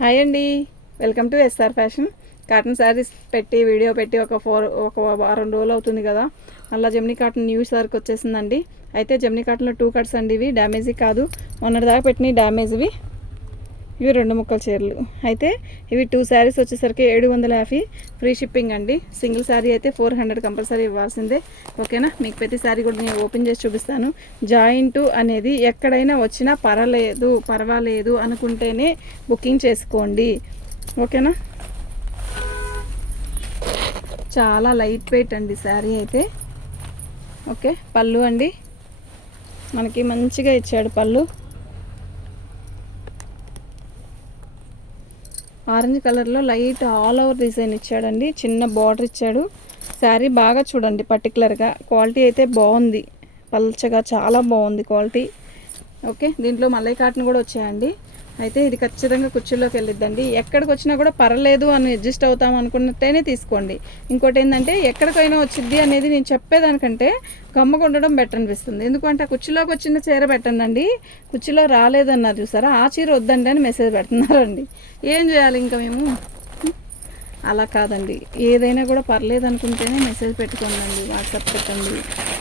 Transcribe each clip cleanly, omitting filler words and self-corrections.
Hi అండి, welcome to SR fashion. Cotton saris పెట్టి video పెట్టి ఒక వారం రోజులు అవుతుంది కదా. అలా జెమినీ కాటన్ న్యూ సర్క్ వచ్చేసిందండి. అయితే జెమినీ కాటన్లో 2 కట్స్ అండి. ఇవి డ్యామేజీ కాదు, మొన్నటిదాకా పెట్టిన డ్యామేజ్వి. ఇవి 2 ముక్కల చీరలు. అయితే ఇవి 2 శారీస్ వచ్చేసరికి 750 ఫ్రీ షిప్పింగ్ అండి. సింగిల్ శారీ అయితే 400 కంపల్సరీ ఇవ్వాల్సిందే. ఓకేనా? మీకు ప్రతి శారీ కూడా నేను ఓపెన్ చేసి చూపిస్తాను. జాయింట్ అనేది ఎక్కడైనా వచ్చినా పర్వాలేదు అనుకుంటేనే బుకింగ్ చేసుకోండి. ఓకేనా? చాలా లైట్ వెయిట్ అండి శారీ అయితే. ఓకే, పళ్ళు అండి మనకి మంచిగా ఇచ్చాడు. పళ్ళు ఆరెంజ్ కలర్లో లైట్ ఆల్ ఓవర్ డిజైన్ ఇచ్చాడండి. చిన్న బార్డర్ ఇచ్చాడు. శారీ బాగా చూడండి, పర్టికులర్గా క్వాలిటీ అయితే బాగుంది. పల్చగా చాలా బాగుంది క్వాలిటీ. ఓకే, దీంట్లో మల్లై కాటన్ కూడా వచ్చాయండి. అయితే ఇది ఖచ్చితంగా కుర్చీలోకి వెళ్ళిద్దండి. ఎక్కడికి వచ్చినా కూడా పర్లేదు అని అడ్జస్ట్ అవుతాం అనుకున్నట్టేనే తీసుకోండి. ఇంకోటి ఏంటంటే ఎక్కడికైనా వచ్చింది అనేది నేను చెప్పేదానికంటే కమ్మగా ఉండడం బెటర్ అనిపిస్తుంది. ఎందుకంటే ఆ కుర్చీలోకి వచ్చిన చీర పెట్టండి, కుర్చీలో రాలేదన్నారు చూసారా, ఆ చీర వద్దండి అని మెసేజ్ పెడుతున్నారండి. ఏం చేయాలి ఇంకా మేము? అలా కాదండి, ఏదైనా కూడా పర్లేదు అనుకుంటేనే మెసేజ్ పెట్టుకోండి, వాట్సాప్ పెట్టండి.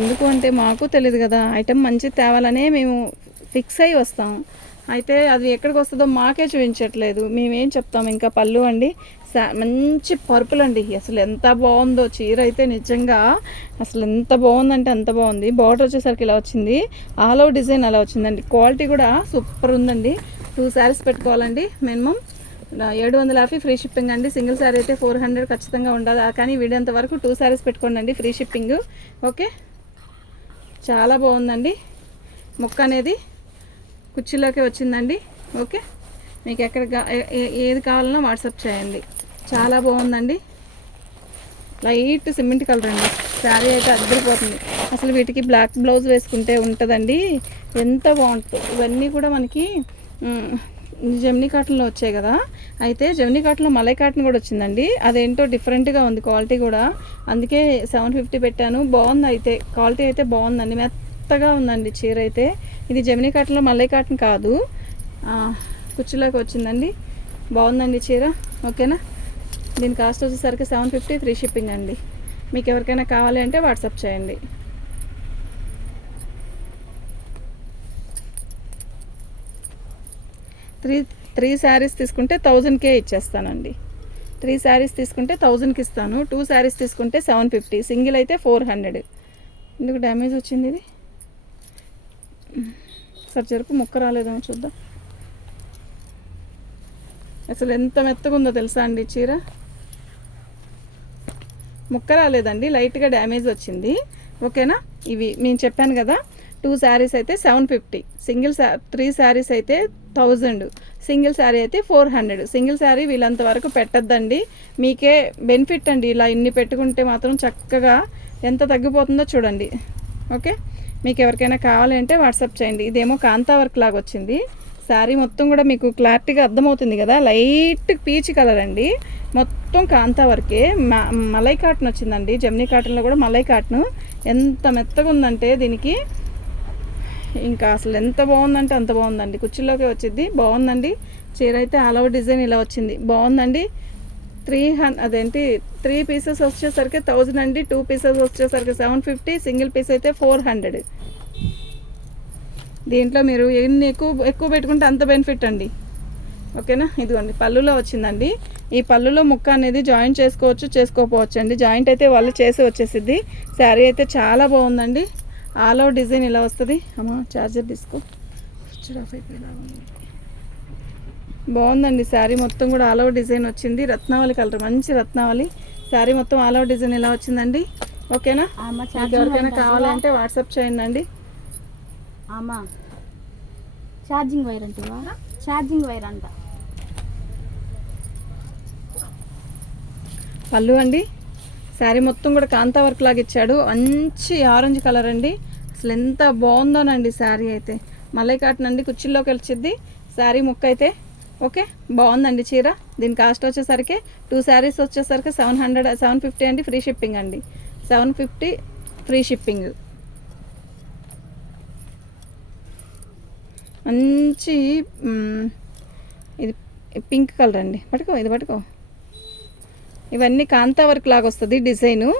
ఎందుకు అంటే మాకు తెలియదు కదా, ఐటెం మంచి తేవాలనే మేము ఫిక్స్ అయ్యి వస్తాం. అయితే అది ఎక్కడికి వస్తుందో మాకే చూపించట్లేదు. మేమేం చెప్తాం? ఇంకా పళ్ళు అండి మంచి పర్పుల్ అండి. అసలు ఎంత బాగుందో చీర అయితే, నిజంగా అసలు ఎంత బాగుందంటే అంత బాగుంది. బార్డర్ వచ్చేసరికి ఇలా వచ్చింది, ఆల్ ఓవర్ డిజైన్ అలా వచ్చిందండి. క్వాలిటీ కూడా సూపర్ ఉందండి. 2 శారీస్ పెట్టుకోవాలండి. మినిమం 750 ఫ్రీ షిప్పింగ్ అండి. సింగిల్ శారీ అయితే 400 ఖచ్చితంగా ఉండాలి. కానీ వీడియంత వరకు 2 శారీస్ పెట్టుకోండి అండి, ఫ్రీ షిప్పింగ్. ఓకే, చాలా బాగుందండి. మొక్క అనేది కుర్చీలోకి వచ్చిందండి. ఓకే, మీకు ఎక్కడ ఏది కావాలన్నా వాట్సాప్ చేయండి. చాలా బాగుందండి. లైట్ సిమెంట్ కలర్ అండి. శారీ అయితే అద్దరిపోతుంది. అసలు వీటికి బ్లాక్ బ్లౌజ్ వేసుకుంటే ఉంటుందండి, ఎంత బాగుంటుంది. ఇవన్నీ కూడా మనకి జెమినీ కాటన్లో వచ్చాయి కదా. అయితే జెమినీ కాటన్లో మలై కాటన్ కూడా వచ్చిందండి. అదేంటో డిఫరెంట్గా ఉంది క్వాలిటీ కూడా, అందుకే 750 పెట్టాను. బాగుంది, అయితే క్వాలిటీ అయితే బాగుందండి, మెత్తగా ఉందండి చీర అయితే. ఇది జెమినీ కాటన్లో మల్లై కాటన్ కాదు, కుర్చీలోకి వచ్చిందండి. బాగుందండి చీర. ఓకేనా? దీని కాస్ట్ వచ్చేసరికి 750 ఫ్రీ షిప్పింగ్ అండి. మీకు ఎవరికైనా కావాలి అంటే వాట్సాప్ చేయండి. త్రీ శారీస్ తీసుకుంటే 1000కే ఇచ్చేస్తానండి. 3 శారీస్ తీసుకుంటే 1000కి ఇస్తాను. 2 శారీస్ తీసుకుంటే 750, సింగిల్ అయితే 400. ఎందుకు డ్యామేజ్ వచ్చింది ఇది? సరే జరుపు, ముక్క రాలేదేమో చూద్దాం. అసలు ఎంత మెత్తగా ఉందో తెలుసా అండి చీర. ముక్క రాలేదండి, లైట్గా డ్యామేజ్ వచ్చింది. ఓకేనా? ఇవి నేను చెప్పాను కదా, 2 శారీస్ అయితే 750, 3 శారీస్ అయితే 1000, సింగిల్ శారీ అయితే 400. సింగిల్ శారీ వీళ్ళంత వరకు పెట్టద్దండి, మీకే బెనిఫిట్ అండి. ఇలా ఇన్ని పెట్టుకుంటే మాత్రం చక్కగా ఎంత తగ్గిపోతుందో చూడండి. ఓకే, మీకు ఎవరికైనా కావాలి అంటే వాట్సాప్ చేయండి. ఇదేమో కాంతా వర్క్ లాగా వచ్చింది. శారీ మొత్తం కూడా మీకు క్లారిటీగా అర్థమవుతుంది కదా, లైట్ పీచ్ కలర్ అండి. మొత్తం కాంతా వర్కే. మలై కాటన్ వచ్చిందండి. జెమినీ కాటన్లో కూడా మలై కాటన్. ఎంత మెత్తగా ఉందంటే దీనికి, ఇంకా అసలు ఎంత బాగుందంటే అంత బాగుందండి. కుర్చీలోకి వచ్చింది, బాగుందండి. చీర అయితే ఆల్ ఓవర్ డిజైన్ ఇలా వచ్చింది, బాగుందండి. 3 పీసెస్ వచ్చేసరికి 1000 అండి. 2 పీసెస్ వచ్చేసరికి 750, సింగిల్ పీస్ అయితే 400. దీంట్లో మీరు ఎన్ని ఎక్కువ పెట్టుకుంటే అంత బెనిఫిట్ అండి. ఓకేనా? ఇదిగోండి పళ్ళులో వచ్చిందండి. ఈ పళ్ళులో ముక్క అనేది జాయింట్ చేసుకోవచ్చు, చేసుకోకపోవచ్చు అండి. జాయింట్ అయితే వాళ్ళు చేసి వచ్చేసిద్ది. శారీ అయితే చాలా బాగుందండి. ఆల్ ఓవర్ డిజైన్ ఇలా వస్తుంది. అమ్మా చార్జర్ తీసుకో, బాగుందండి. శారీ మొత్తం కూడా ఆల్ ఓవర్ డిజైన్ వచ్చింది. రత్నావళి కలర్, మంచి రత్నావళి. శారీ మొత్తం ఆల్ ఓవర్ డిజైన్ ఇలా వచ్చిందండి. ఓకేనా? ఎవరికైనా కావాలంటే వాట్సాప్ చేయండి. ఛార్జింగ్ వైర్ అంటవా? ఛార్జింగ్ వైర్ అంట. పళ్ళు అండి. శారీ మొత్తం కూడా కాంతా వర్క్ లాగా ఇచ్చాడు. మంచి ఆరెంజ్ కలర్ అండి. అసలు ఎంత బాగుందోనండి శారీ అయితే. మల్లై కాటన్ అండి, కుర్చీల్లోకి వచ్చింది శారీ ముక్క అయితే. ఓకే, బాగుందండి చీర. దీని కాస్ట్ వచ్చేసరికి 2 శారీస్ వచ్చేసరికి 750 అండి, ఫ్రీ షిప్పింగ్ అండి. 750 ఫ్రీ షిప్పింగ్. మంచి ఇది పింక్ కలర్ అండి, పట్టుకో ఇది పట్టుకో. ఇవన్నీ కాంతా వర్క్ లాగా వస్తుంది డిజైను,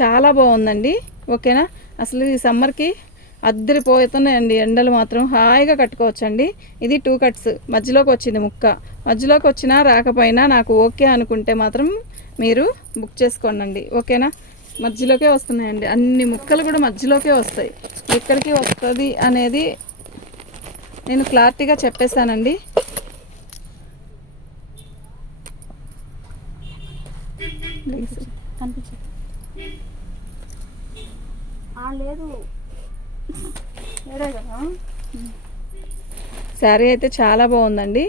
చాలా బాగుందండి. ఓకేనా, అసలు ఈ సమ్మర్కి అద్దరిపోతున్నాయండి ఎండలు మాత్రం. హాయిగా కట్టుకోవచ్చండి. ఇది 2 కట్స్ మధ్యలోకి వచ్చింది ముక్క. మధ్యలోకి వచ్చినా రాకపోయినా నాకు ఓకే అనుకుంటే మాత్రం మీరు బుక్ చేసుకోండి. ఓకేనా, మధ్యలోకే వస్తున్నాయండి అన్ని ముక్కలు కూడా మధ్యలోకే వస్తాయి. ఎక్కడికి వస్తుంది అనేది నేను క్లారిటీగా చెప్పేశానండి. లేదు కదా. శారీ అయితే చాలా బాగుందండి.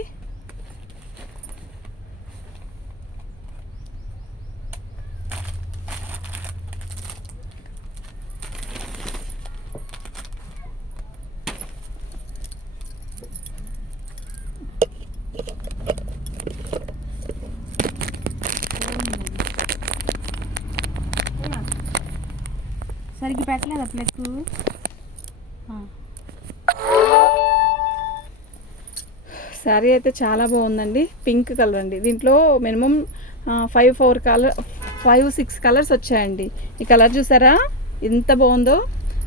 సరిగ్గా పెట్టలేదు ప్లెక్. శారీ అయితే చాలా బాగుందండి. పింక్ కలర్ అండి. దీంట్లో మినిమం 5-6 కలర్స్ వచ్చాయండి. ఈ కలర్ చూసారా ఎంత బాగుందో.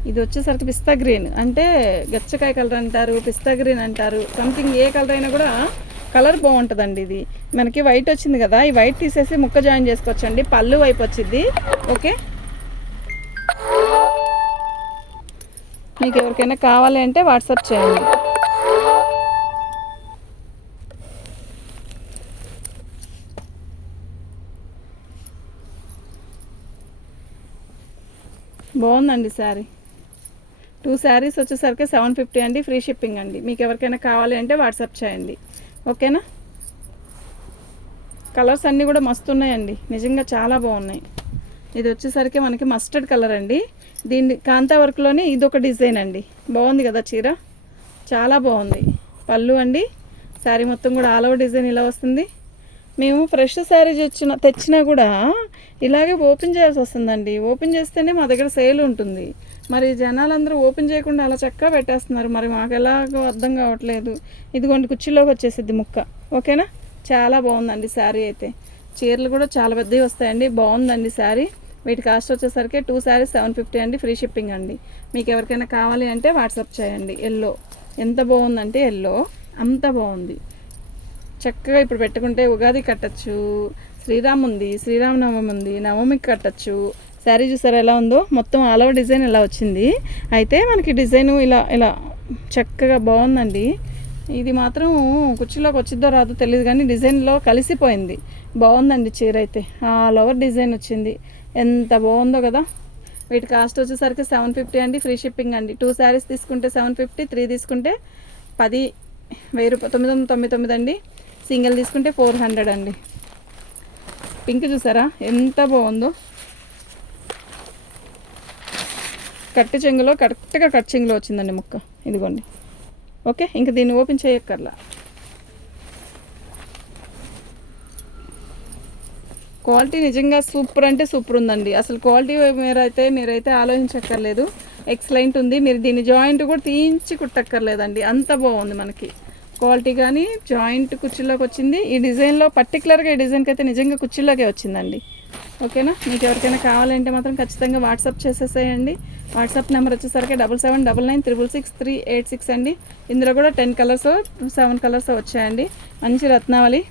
ఇది వచ్చేసరికి పిస్తా గ్రీన్, అంటే గచ్చకాయ కలర్ అంటారు, పిస్తా గ్రీన్ అంటారు, సంథింగ్ ఏ కలర్ అయినా కూడా కలర్ బాగుంటుందండి. ఇది మనకి వైట్ వచ్చింది కదా, ఈ వైట్ తీసేసి ముక్క జాయిన్ చేసుకోవచ్చండి. పళ్ళు వైపు వచ్చింది. ఓకే, మీకు ఎవరికైనా కావాలి అంటే వాట్సాప్ చేయండి. బాగుందండి శారీ. 2 శారీస్ వచ్చేసరికి 750 అండి, ఫ్రీ షిప్పింగ్ అండి. మీకు ఎవరికైనా కావాలి అంటే వాట్సాప్ చేయండి. ఓకేనా, కలర్స్ అన్నీ కూడా మస్తు ఉన్నాయండి, నిజంగా చాలా బాగున్నాయి. ఇది వచ్చేసరికి మనకి మస్టర్డ్ కలర్ అండి. దీన్ని కాంతా వర్క్లోనే ఇదొక డిజైన్ అండి. బాగుంది కదా చీర, చాలా బాగుంది. పళ్ళు అండి, శారీ మొత్తం కూడా ఆల్ ఓవర్ డిజైన్ ఇలా వస్తుంది. మేము ఫ్రెష్ శారీ తెచ్చినా కూడా ఇలాగే ఓపెన్ చేయాల్సి వస్తుందండి. ఓపెన్ చేస్తేనే మా దగ్గర సేల్ ఉంటుంది. మరి జనాలందరూ ఓపెన్ చేయకుండా అలా చక్కగా పెట్టేస్తున్నారు. మరి మాకు ఎలాగో అర్థం కావట్లేదు. ఇదిగోండి కుర్చీలోకి వచ్చేసిద్ది ముక్క. ఓకేనా, చాలా బాగుందండి శారీ అయితే. చీరలు కూడా చాలా పెద్దవి వస్తాయండి. బాగుందండి శారీ. వీటి కాస్ట్ వచ్చేసరికి 2 శారీస్ 750 అండి, ఫ్రీ షిప్పింగ్ అండి. మీకు ఎవరికైనా కావాలి అంటే వాట్సాప్ చేయండి. ఎల్లో ఎంత బాగుందంటే ఎల్లో అంత బాగుంది. చక్కగా ఇప్పుడు పెట్టుకుంటే ఉగాది కట్టచ్చు, శ్రీరామనవమి ఉంది, నవమికి కట్టచ్చు. శారీ చూసారా ఎలా ఉందో, మొత్తం ఆల్ ఓవర్ డిజైన్ ఎలా వచ్చింది. అయితే మనకి డిజైన్ ఇలా ఇలా చక్కగా బాగుందండి. ఇది మాత్రం కుర్చీలోకి వచ్చిద్దో రాదో తెలియదు కానీ డిజైన్లో కలిసిపోయింది. బాగుందండి చీర అయితే, ఆల్ ఓవర్ డిజైన్ వచ్చింది. ఎంత బాగుందో కదా. వీటి కాస్ట్ వచ్చేసరికి 750 అండి, ఫ్రీ షిప్పింగ్ అండి. 2 శారీస్ తీసుకుంటే 750, 3 తీసుకుంటే 10,000 రూపాయలు 999 అండి. సింగిల్ తీసుకుంటే 400 అండి. పింక్ చూసారా ఎంత బాగుందో. కట్టు చెంగులో కరెక్ట్గా కట్ చెంగులో వచ్చిందండి ముక్క. ఇదిగోండి. ఓకే, ఇంక దీన్ని ఓపెన్ చేయక్కర్లా. క్వాలిటీ నిజంగా సూపర్ అంటే సూపర్ ఉందండి. అసలు క్వాలిటీ మీరైతే ఆలోచించక్కర్లేదు. ఎక్సలెంట్ ఉంది. మీరు దీన్ని జాయింట్ కూడా తీయించి కుట్టక్కర్లేదండి, అంత బాగుంది మనకి క్వాలిటీ. కానీ జాయింట్ కుర్చీలోకి వచ్చింది. ఈ డిజైన్లో పర్టికులర్గా ఈ డిజైన్కి అయితే నిజంగా కుర్చీలోకే వచ్చిందండి. ఓకేనా, మీకు ఎవరికైనా కావాలంటే మాత్రం ఖచ్చితంగా వాట్సాప్ చేసేసేయండి. వాట్సాప్ నెంబర్ వచ్చేసరికి 7799963886 అండి. ఇందులో కూడా 10 కలర్స్ 7 కలర్స్ వచ్చాయండి. మంచి రత్నావళి.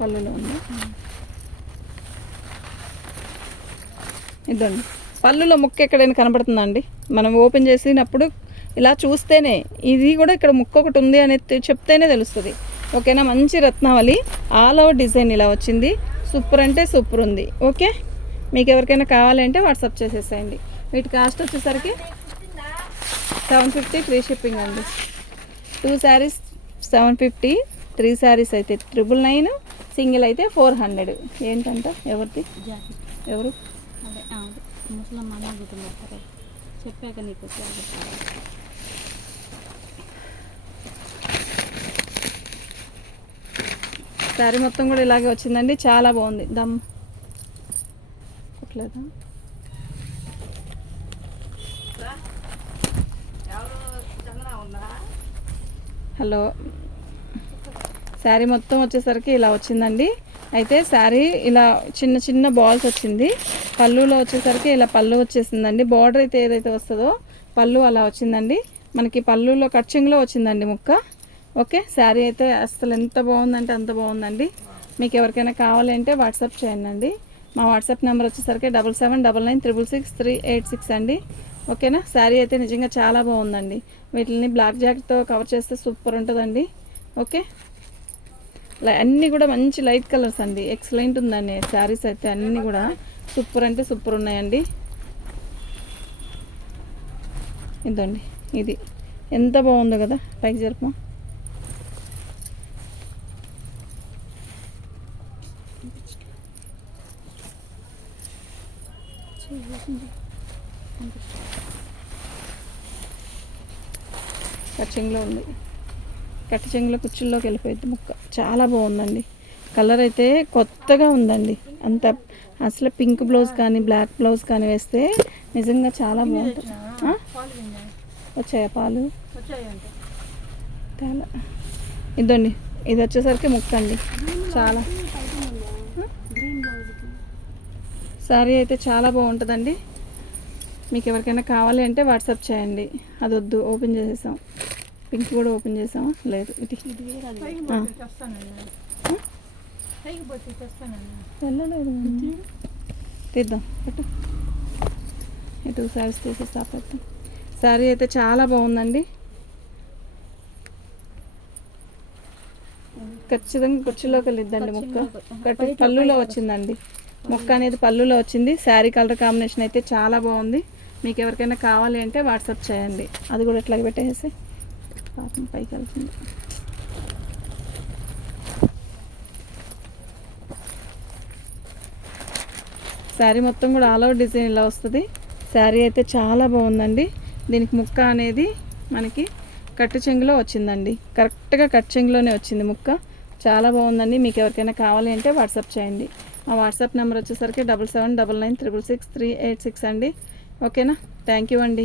పళ్ళులో ఉంది. ఇదండి పళ్ళులో ముక్క ఎక్కడైనా కనబడుతుందా అండి? మనం ఓపెన్ చేసినప్పుడు ఇలా చూస్తేనే ఇది కూడా ఇక్కడ ముక్క ఒకటి ఉంది అనేది చెప్తేనే తెలుస్తుంది. ఓకేనా, మంచి రత్నావళి ఆల్ ఓవర్ డిజైన్ ఇలా వచ్చింది. సూపర్ అంటే సూపర్ ఉంది. ఓకే, మీకు ఎవరికైనా కావాలంటే వాట్సాప్ చేసేసేయండి. వీటి కాస్ట్ వచ్చేసరికి 750 ఫ్రీ షిప్పింగ్ అండి. 2 శారీస్ 750, 3 శారీస్ అయితే 999, సింగిల్ అయితే 400. ఏంటంట ఎవరిది? ఎవరు? ముసలమ్మ చెప్పాక నీకు శారీ మొత్తం కూడా ఇలాగే వచ్చిందండి, చాలా బాగుంది. దమ్ కొట్టలేదా? హలో, శారీ మొత్తం వచ్చేసరికి ఇలా వచ్చిందండి. అయితే శారీ ఇలా చిన్న చిన్న బాల్స్ వచ్చింది. పళ్ళులో వచ్చేసరికి ఇలా పళ్ళు వచ్చేసిందండి. బార్డర్ అయితే ఏదైతే వస్తుందో పళ్ళు అలా వచ్చిందండి. మనకి పళ్ళులో కట్చింగ్లో వచ్చిందండి ముక్క. ఓకే, శారీ అయితే అసలు ఎంత బాగుందంటే అంత బాగుందండి. మీకు ఎవరికైనా కావాలంటే వాట్సాప్ చేయండి. మా వాట్సాప్ నెంబర్ వచ్చేసరికి 7799666386 అండి. ఓకేనా. శారీ అయితే నిజంగా చాలా బాగుందండి. వీటిని బ్లాక్ జాకెట్తో కవర్ చేస్తే సూపర్ ఉంటుందండి. ఓకే, అన్నీ కూడా మంచి లైట్ కలర్స్ అండి. ఎక్సలెంట్ ఉందండి శారీస్ అయితే అన్నీ కూడా సూపర్ అంటే సూపర్ ఉన్నాయండి. ఇదండి, ఇది ఎంత బాగుందో కదా. పైకి జరుపు. కచ్చింగ్లో ఉంది. కట్టిచెంగులో కుచ్చుల్లోకి వెళ్ళిపోయింది ముక్క. చాలా బాగుందండి. కలర్ అయితే కొత్తగా ఉందండి. అంత అసలు పింక్ బ్లౌజ్ కానీ బ్లాక్ బ్లౌజ్ కానీ వేస్తే నిజంగా చాలా బాగుంటుంది. వచ్చాయా పాలు? చాలా. ఇదండి, ఇది వచ్చేసరికి ముక్క అండి. చాలా శారీ అయితే చాలా బాగుంటుందండి. మీకు ఎవరికైనా కావాలి అంటే వాట్సాప్ చేయండి. అది వద్దు, ఓపెన్ చేసేసాం. పింక్ కూడా ఓపెన్ చేసామా? లేదు, ఇది వెళ్ళలేదు. తీద్దాం, పెట్టు. ఇటు శారీస్ తీసేస్తా పెట్టు. శారీ అయితే చాలా బాగుందండి. ఖచ్చితంగా కుర్చీలోకి వెళ్ళిద్దండి ముక్క. కట్టి పళ్ళులో వచ్చిందండి ముక్క అనేది, పళ్ళులో వచ్చింది. శారీ కలర్ కాంబినేషన్ అయితే చాలా బాగుంది. మీకు ఎవరికైనా కావాలి అంటే వాట్సాప్ చేయండి. అది కూడా ఎట్లాగ పెట్టేసి పాపం పైకి వెళ్తుంది. శారీ మొత్తం కూడా ఆల్ ఓవర్ డిజైన్ ఇలా వస్తుంది. శారీ అయితే చాలా బాగుందండి. దీనికి ముక్క అనేది మనకి కట్టు చెంగులో వచ్చిందండి. కరెక్ట్గా కట్టు చెంగులోనే వచ్చింది ముక్క. చాలా బాగుందండి. మీకు ఎవరికైనా కావాలి అంటే వాట్సాప్ చేయండి. మా వాట్సాప్ నెంబర్ వచ్చేసరికి 7799666386 అండి. ఓకేనా. థ్యాంక్ యూ అండి.